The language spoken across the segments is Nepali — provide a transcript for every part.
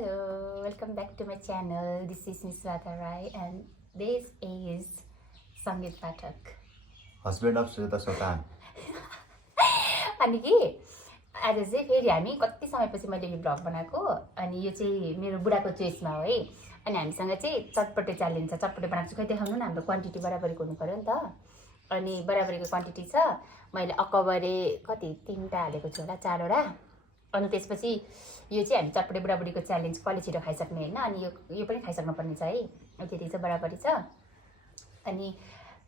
Hello, welcome back to my channel. This is Miss Radha Rai and this is Sangeet Pathak. Husband of Shweta सोतान अनि कि आज चाहिँ फेरि हामी कति समयपछि मैले यो भ्लग बनाएको अनि यो चाहिँ मेरो बुढाको चोइसमा हो है। अनि हामीसँग चाहिँ चटपटे च्यालेन्ज छ। चटपटे बनाएको चाहिँ खै देखाउनु न, हाम्रो क्वान्टिटी बराबरीको हुनु पऱ्यो नि त। अनि बराबरीको क्वान्टिटी छ। मैले अकबरे कति 3टा हालेको छु होला, 4वटा। अनि त्यसपछि यो चाहिँ हामी चटपटे बराबरीको च्यालेन्ज कहिले छिटो खाइसक्ने होइन। अनि यो पनि खाइसक्नुपर्ने छ है। त्यति चाहिँ बराबरी छ। अनि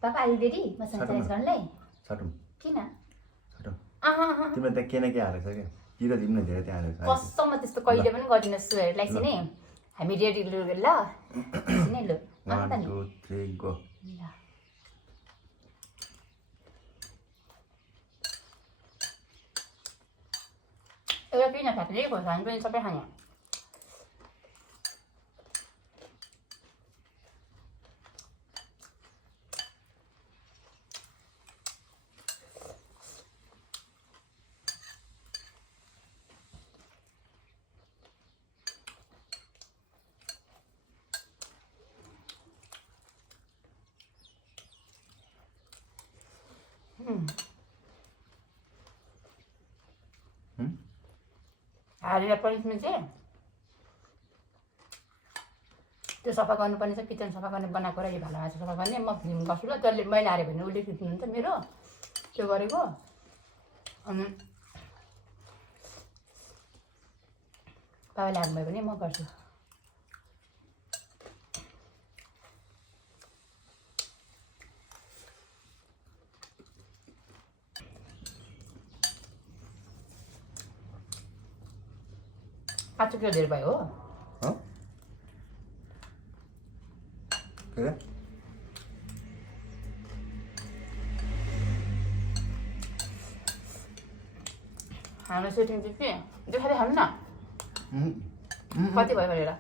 पापा आइदिएरी मसँग च्यालेन्ज गर्नलाई छटौँ किन तिमीले त के न के हालेको छ क्या किरो तिमी न धेरै त्यहाँ हालेको छ कसम त्यस्तो कहिले पनि गरिदिनुहोस् लाइक नै हामी रेडी ल नै ल 1 2 3 गो एउटा किन फ्याक्ने खोर्सानी पनि सबै खाने हालेर पनिसमेन्ट चाहिँ त्यो सफा गर्नुपर्ने छ। किचन सफा गर्ने बनाएको र यो भाला मासु सफा गर्ने म फिल्म गर्छु ल। त्यसले मैले हाल्यो भने उसले खिच्नुहुन्छ मेरो त्यो गरेको। अनि बाबाले हाल्नुभयो भने म गर्छु। पाँच किलो धेरै भयो हो के रे हाम्रो सेटिङ चाहिँ के देखाएर खानु न कति भयो भनेर।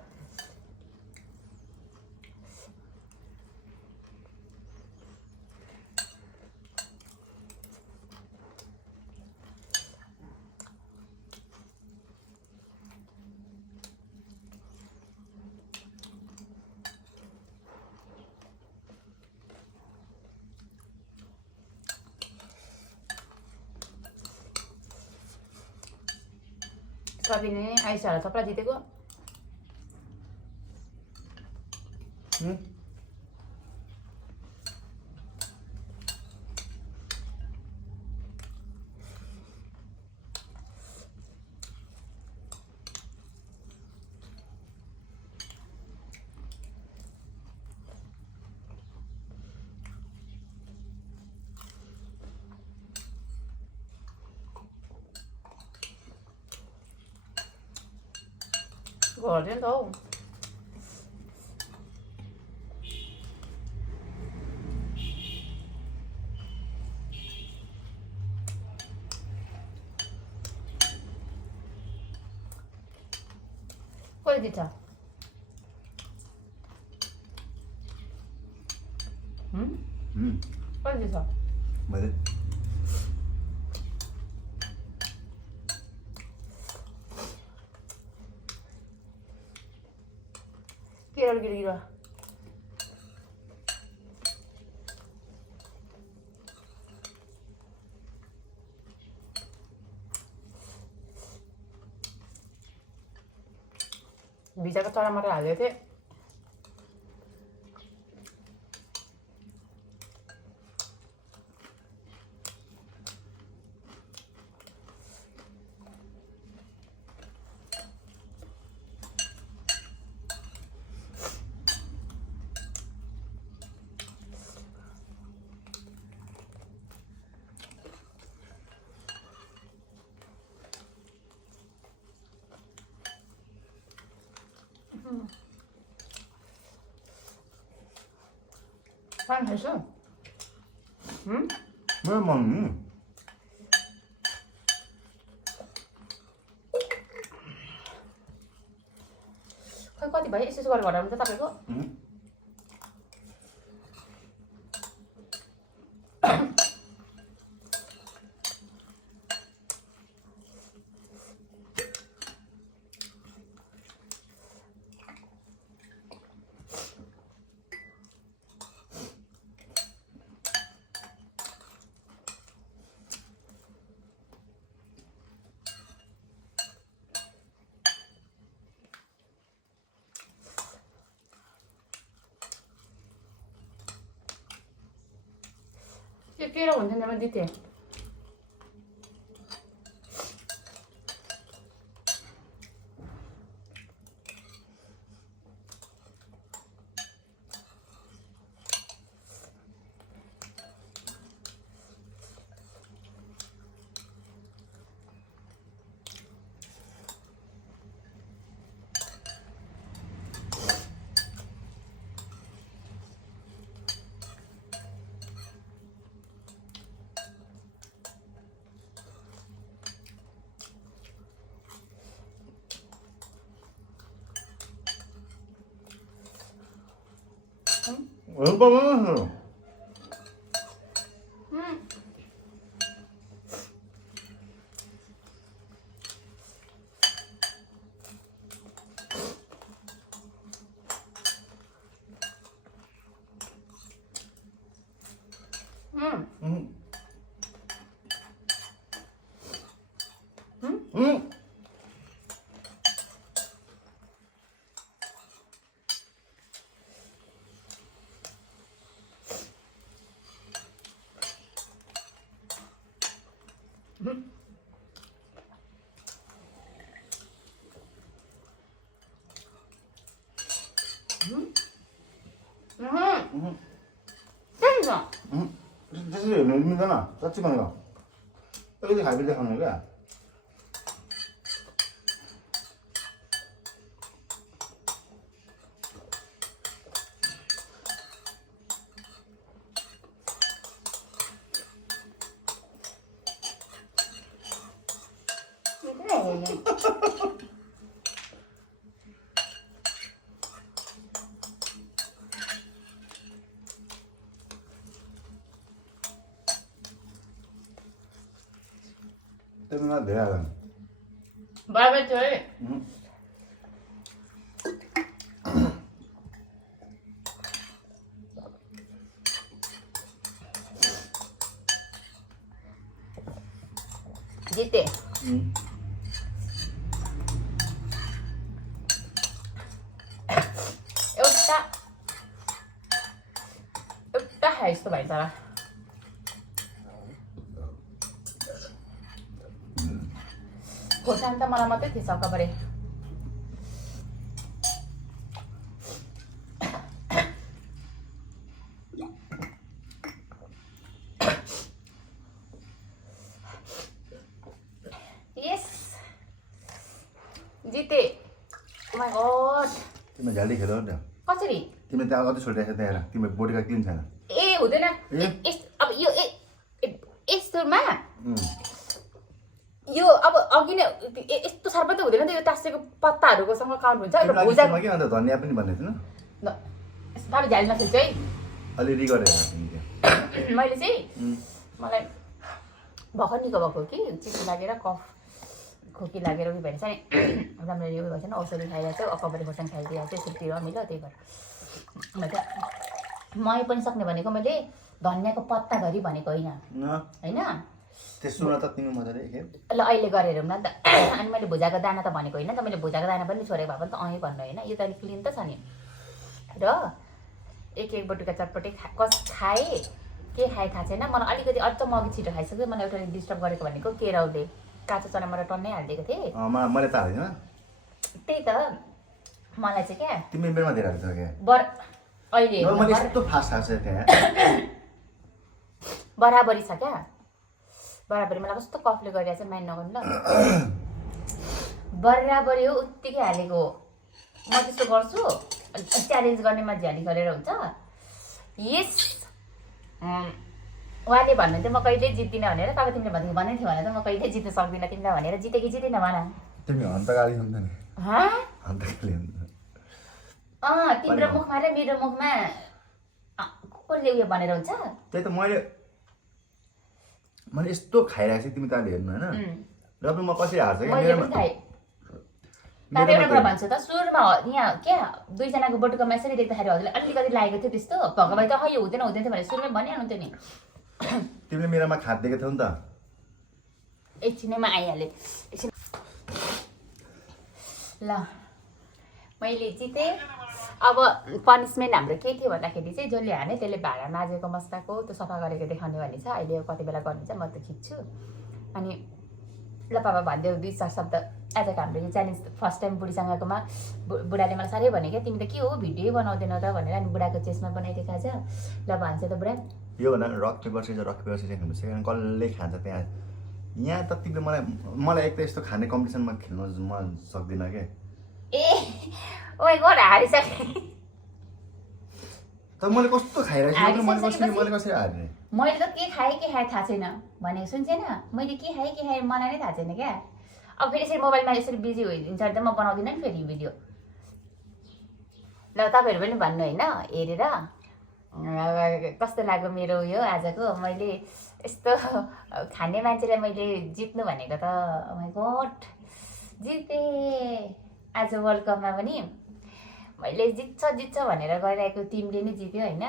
कविले आइसाला थप्ला जितेको गरिदियो नि त हौ। कति दिन्छ कति दिन्छ मैले Kira kira. Bisa ke cara marah aja sih. Kan 해서? 응? 왜 먹니? खै कति भयो यसो गरेर घटाउनु त तपाईँको के हुन्छ नि म जितेँ 얼마 먹었어? 땡겨 사실 열리잖아. 짰지만 이거. 여기서 갈비를 하는 거야. 때문에 내야. 말배틀 जिते एउटा खाए जस्तो भयो तर खोर्सानी त मलाई मात्रै थिएछ अकबरे यस जिते माय गॉड तिमीले झ्याली खेल नि कसरी तिमीले त्यहाँ अझै छोडिरहेको छ त्यहाँ तिम्रो बोडीका क्लिन छैन ए हुँदैन अब यो यस्तोमा यो अब अघि नै यस्तो साह्रो त हुँदैन नि त यो टाँसेको पत्ताहरूकोसँग काउन्ट हुन्छ एउटा भुजा के अन्त धनिया पनि भन्ने थिएन तपाईँ झ्याली नखेल्छु है अलि रि गरेर मैले चाहिँ मलाई भर्खर निको भएको कि चिसो लागेर कफ खोकी लागेर उयो भएर चाहिँ राम्ररी उयो भएछ नि औषधि खाइरहेको छु अकबरी खोर्सानी खाइदिएको छु सुत्ती रमिलो त्यही भएर मैले पनि सक्ने भनेको मैले धनियाँको पत्ताभरि भनेको होइन त्यसो त तिमी मजाले खेल ल अहिले गरेर हेरौँ न त अनि मैले भुजाको दाना त भनेको होइन त मैले भुजाको दाना पनि छोडेको भए पनि त अँ भन्नु होइन यो त अलिक क्लिन त छ नि र एक बटुका चटपटे खाएँ के खाएँ थाहा छैन मलाई अलिकति अझ म अघि छिटो खाइसक्यो मलाई एउटा डिस्टर्ब गरेको भनेको केराउले काँचो चना मैले टन्नै हालिदिएको थिएँ मैले त हाल्दिनँ त्यही त मलाई चाहिँ क्या तिमी बेरमा धेरै हाल्छ क्या अहिले मैले यस्तो फास्ट खाएको छ त्यहाँ बराबरी छ क्या बराबरी मलाई कस्तो कफले गरिरहेको छ माइन नगर्नु ल बराबरी हो उत्तिकै हालेको म त्यस्तो गर्छु च्यालेन्ज गर्नेमा झ्याली गरेर हुन्छ यस उहाँले भन्नुहुन्थ्यो म कहिले जित्दिनँ भनेर तब तिमीले भनेको थियो भने त म कहिले जित्न सक्दिनँ तिमीलाई भनेर जिते कि जितेन भन तिमी हन्तगाली हुन्छ नि हन्तगाली हुन्छ तिम्रो मुखमा र मेरो मुखमा कसले उयो भनेर हुन्छ त्यही त मैले यस्तो खाइरहेको छु तिमी त अहिले हेर्नु होइन र पनि म कसरी हार्छ क्या एउटा कुरा भन्छु त सुरुमा यहाँ क्या दुईजनाको बटुकामा यसरी देख्दाखेरि हजुरलाई अलिकति लागेको थियो त्यस्तो भगवान् त यो हुँदैन हुँदैन थियो भने सुरुमै भनिहाल्नुहुन्थ्यो नि तिमीले मेरोमा खादिएको थियौ नि त एकछिनैमा आइहालेँ ल मैले जितेँ अब पनिसमेन्ट हाम्रो के थियो भन्दाखेरि चाहिँ जसले हाने त्यसले भाँडा माझेको मस्काको त्यो सफा गरेको देखाउने भन्ने छ। अहिले कति बेला गर्नुहुन्छ म त खिच्छु। अनि ल पापा भनिदेऊ 2-4 शब्द आजको हाम्रो यो च्यालेन्ज फर्स्ट टाइम बुढीसँगकोमा। बुढाले मलाई साह्रै भने क्या तिमी त के हो भिडियो बनाउँदैनौ त भनेर। अनि बुढाको चेसमा बनाइदिएको आज। ल भन्छ त बुढा यो भन्दा रक पेपर सिजर खेल्नुपर्छ कारण कसले खान्छ त्यहाँ। यहाँ त तिमीले मलाई एक त यस्तो खाने कम्पिटिसनमा खेल्नु म सक्दिनँ क्या। ए ओइ गएर हारिसकेँ। तर मैले कस्तो खाइरहेको छु मैले कसरी हार्ने। मैले त के खाएँ थाहा छैन भनेको सुन्छेन। मैले के खाएँ मलाई नै थाहा छैन क्या। अब फेरि यसरी मोबाइलमा यसरी बिजी भइदिन्छ भने त म बनाउँदिनँ नि फेरि भिडियो। ल तपाईँहरू पनि भन्नु होइन हेरेर कस्तो लाग्यो मेरो यो आजको। मैले यस्तो खाने मान्छेलाई मैले जित्नु भनेको त ओ माइ गॉड जितेँ। आज वर्ल्ड कपमा पनि मैले जित्छ भनेर गइरहेको टिमले नै जित्यो होइन।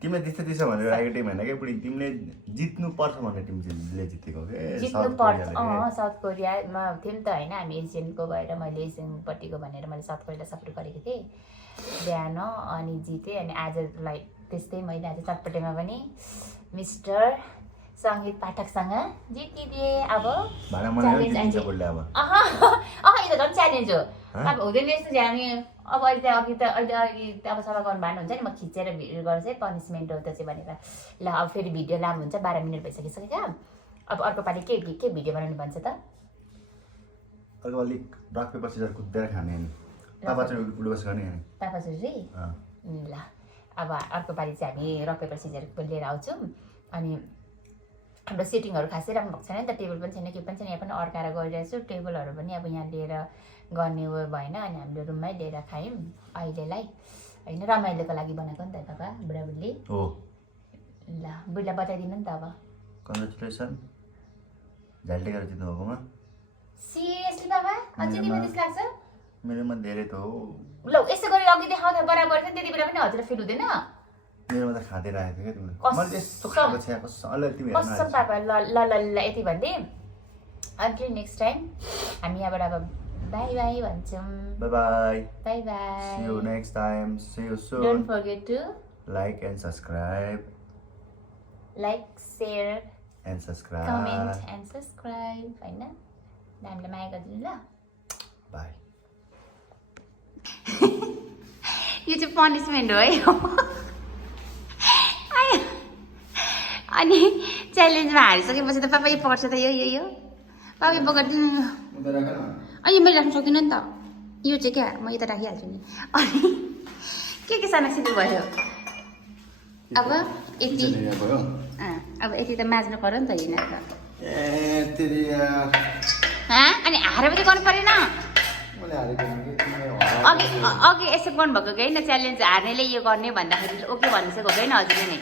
तिमीले जित्छ भनेर आएको टिम होइन क्या बुढी। तिमीले जित्नु पर्छ भन्ने टिमले जितेको क्या। जित्नु पर्छ साउथ कोरियामा थियौँ त होइन हामी एसियनको भएर। मैले एसियनपट्टिको भनेर मैले साउथ कोरियालाई सपोर्ट गरेको थिएँ बिहान अनि जितेँ। अनि आजलाई त्यस्तै मैले आज चटपटेमा पनि मिस्टर सङ्गीत पाठकसँग जितिदिएँ। अब च्यालेन्ज यो त झन् च्यालेन्ज हो। अब हुँदैन यस्तो हामी अब अहिले अघि अब सफा गर्नु भानु हुन्छ नि म खिचेर भिडियो गर्छु है पनिसमेन्ट हो त्यो चाहिँ भनेर। ल अब फेरि भिडियो लामो हुन्छ 12 मिनट भइसकिसक्यो क्या। अब अर्को पालि के भिडियो बनाउनु भन्छ त। अर्को अलिक रक पेपर सिजर कुदेर खाने पापा चाहिँ उडुबस गर्ने पापा चाहिँ ल अब अर्को पालि चाहिँ हामी रक पेपर सिजर लिएर आउँछौँ। अनि हाम्रो सेटिङहरू खासै राम्रो भएको छैन नि त। टेबल पनि छैन के पनि छैन। यहाँ पनि अड्काएर गइरहेको छु। टेबलहरू पनि अब यहाँ लिएर गर्ने उयो भएन। अनि हामीले रुममै लिएर खायौँ अहिलेलाई होइन। रमाइलोको लागि बनाएको नि त पापा बुढाबुढीले हो। ल बुढीलाई बताइदिनु नि त अब। कङ्ग्रेचुलेसन झ्याल्टे गरेर जित्नु भएकोमा। सिरियसली बाबा अझै तिमीलाई त्यस्तो लाग्छ? मेरोमा धेरै त हो। ल यसो गरेर अघि देखाउँदा बराबर थियो त्यति बेला पनि हजुर फिल हुँदैन? मेरोमा त खाँदै राखेको थियो क्या तिमीले। मैले यस्तो खाएको छ कसले तिमी हेर्न। कसम पापा ल ल ल ल यति भन्दै अन्टिल नेक्स्ट टाइम हामी यहाँबाट अब बाई बाई भन्छौँ। By by by by. See you next time. See you soon. Don't forget to like and subscribe. Like, share, and subscribe. comment and subscribe होइन। हामीलाई माया गरिदिनु ल। बाई। यो चाहिँ पनिसमेन्ट हो है। अनि च्यालेन्जमा हारिसकेपछि त पापा यो पर्छ त यो पापा यो पकाइदिनु। अनि मैले राख्नु सक्दिनँ नि त यो चाहिँ क्या। म यता राखिहाल्छु नि। अनि के सानो सिधो भयो। अब यति अब यति त माझ्नु पर्यो नि त होइन त। अनि हारेपछि गर्नु परेन। अघि यसो गर्नुभएको कि होइन च्यालेन्ज हार्नेले यो गर्ने भन्दाखेरि ओके भनिसकेको होइन हजुरले नै।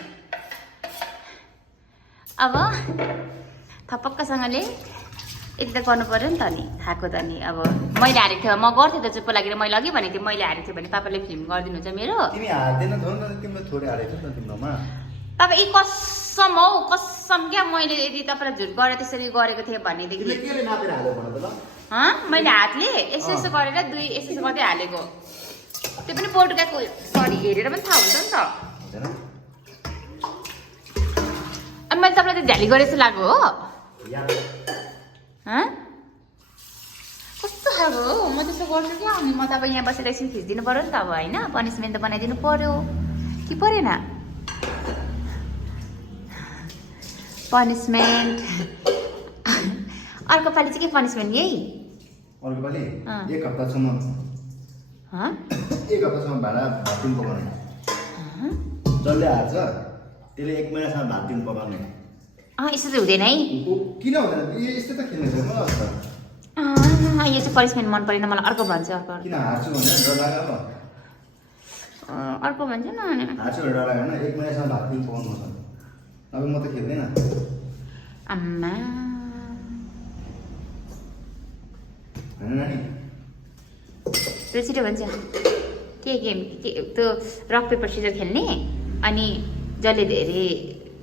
अब थपक्कसँगले यति त गर्नु पर्यो नि त नि खाएको त नि। अब मैले हारेको थियो म गर्थेँ त चुप्पो लागेर। मैले अघि भनेको थिएँ मैले हारेको थिएँ भने पापाले फिल्म गरिदिनुहुन्छ मेरो। तिमी हार्दैन थौ न तिमीले थोरै हारेको छ तिम्रोमा। तपाईँ यी कसम हौ कसम क्या। मैले यदि तपाईँलाई झुट गरेर त्यसरी गरेको थिएँ भनेदेखि केले नापेर हाल्यो भन त ल। मैले हातले यसो यसो गरेर दुई यसो यसो गर्दै हालेको। त्यो पनि पोर्टुगाको सरी हेरेर पनि थाहा हुन्छ नि त। अनि मैले तपाईँलाई त झ्याली गरे जस्तो लाग्यो हो। कस्तो खालको हो। म त्यस्तो गर्छु क्या। अनि म त अब यहाँ बसेर एकछिन खिचिदिनु पऱ्यो नि त अब होइन। पनिसमेन्ट त बनाइदिनु पऱ्यो कि परेन? पनिसमेन्ट अर्को पालि चाहिँ के पनिसमेन्ट यही? अर्को पालि एक हप्तासम्म भाडा भात दिन पकाउने। जसले हार्छ त्यसले 1 महिनासम्म भात दिन पकाउने। यस्तो चाहिँ हुँदैन है। किन हुँदैन यस्तो त खेल्ने छैन ल। यो चाहिँ पनिसमेन्ट मन परेन मलाई। अर्को भन्छ अर्को किन हार्छु भनेर डर लाग्यो अब। अर्को भन्छ न हार्छु भनेर डर लाग्यो होइन। 1 महिनासम्म भात दिन पकाउनु पर्छ। अब म त खेल्दैन। आम्मा होइन नानी त्यो छिटो भन्छ के गेम के त्यो रक पेपर सिजर खेल्ने। अनि जसले धेरै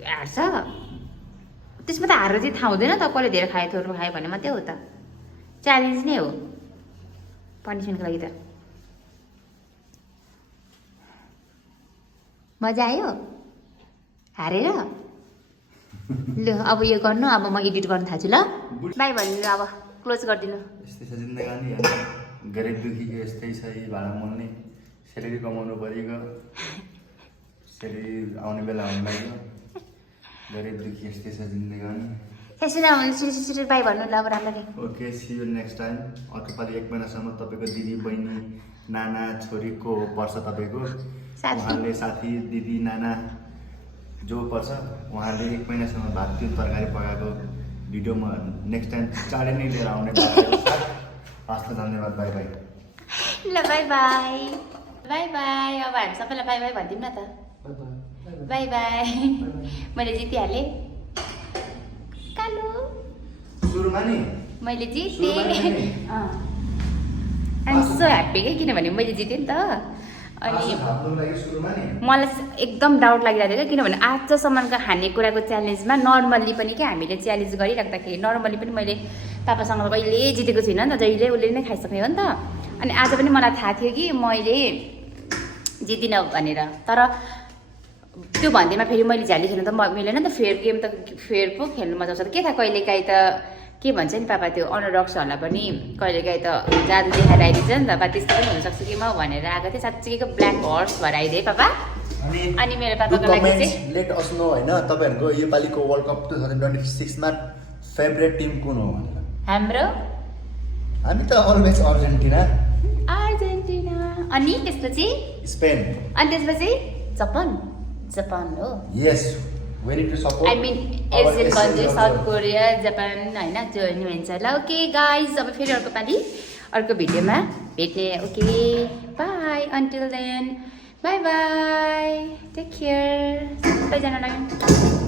हार्छ त्यसमा त हारेर चाहिँ थाहा हुँदैन त कसले धेरै खायो थोरै खायो भने मात्रै हो त। च्यालेन्ज नै हो पनिसमेन्टको लागि त। मजा आयो हारेर ल अब यो गर्नु अब म एडिट गर्न थाल्छु ल बाई भन्नु अब क्लोज गरिदिनु यस्तै छ जिन्दगानी होइन गरिब दुखीको यस्तै छ यी भाडा मोल्ने सेलेरी कमाउनु परेको सेलेरी आउने बेला आउनु लाग्यो गरिब दुखी यस्तै छ जिन्दगानी त्यसरी छिटो बाई भन्नु ल अब राम्ररी okay see you next time अर्को पालि 1 महिनासम्म तपाईँको दिदी बहिनी नाना छोरीको पर्छ तपाईँको उहाँले साथी दिदी नाना जो पर्छ उहाँले 1 महिनासम्म भात तिन तरकारी पकाएको भिडियोमा नेक्स्ट टाइम चाँडै नै लिएर आउने हस्त धन्यवाद बाई बाई ल बाई बाई बाई बाई अब हामी सबैलाई बाई बाई भनिदिउँ न त बाई बाई मैले जितिहालेँ कालो सुरुमा नि मैले जितेँ आइम सो ह्याप्पी क्या किनभने मैले जितेँ नि त अनि मलाई एकदम डाउट लागिरहेको थियो क्या किनभने आजसम्मको खानेकुराको च्यालेन्जमा नर्मल्ली पनि क्या हामीले च्यालेन्ज गरिराख्दाखेरि नर्मल्ली पनि मैले पापासँग कहिले जितेको छुइनँ नि त जहिले उसले नै खाइसक्ने हो नि त अनि आज पनि मलाई थाहा थियो कि मैले जितिनँ भनेर तर त्यो भन्दैमा फेरि मैले झ्याली खेल्नु त मिलेन नि त फेयर गेम त फेयर पो खेल्नु मजा आउँछ त के थाहा कहिलेकाहीँ त के भन्छ नि पापा त्यो अनरक्सहरूलाई पनि कहिलेकाहीँ त जादु देखाएर आइदिन्छ नि त बा त्यस्तो पनि हुनसक्छ कि म भनेर आएको थिएँ साँच्चीको ब्ल्याक हर्स भएर आइदिएँ पापा अनि मेरो पापाको लागि चाहिँ लेट अस नो होइन तपाईँहरूको योपालिको वर्ल्ड कप 2026 मा फेभरेट टिम कुन हो भनेर हाम्रो हामी त अलवेज अर्जेन्टिना अनि त्यसपछि स्पेन अनि त्यसपछि जापान हो यस we need to support I mean Asian country south Korea Japan होइन जो हुन्छ ल ओके गाइज अब फेरि अर्को पालि अर्को भिडियोमा भेट्ने okay bye until then bye bye take care सबैजनालाई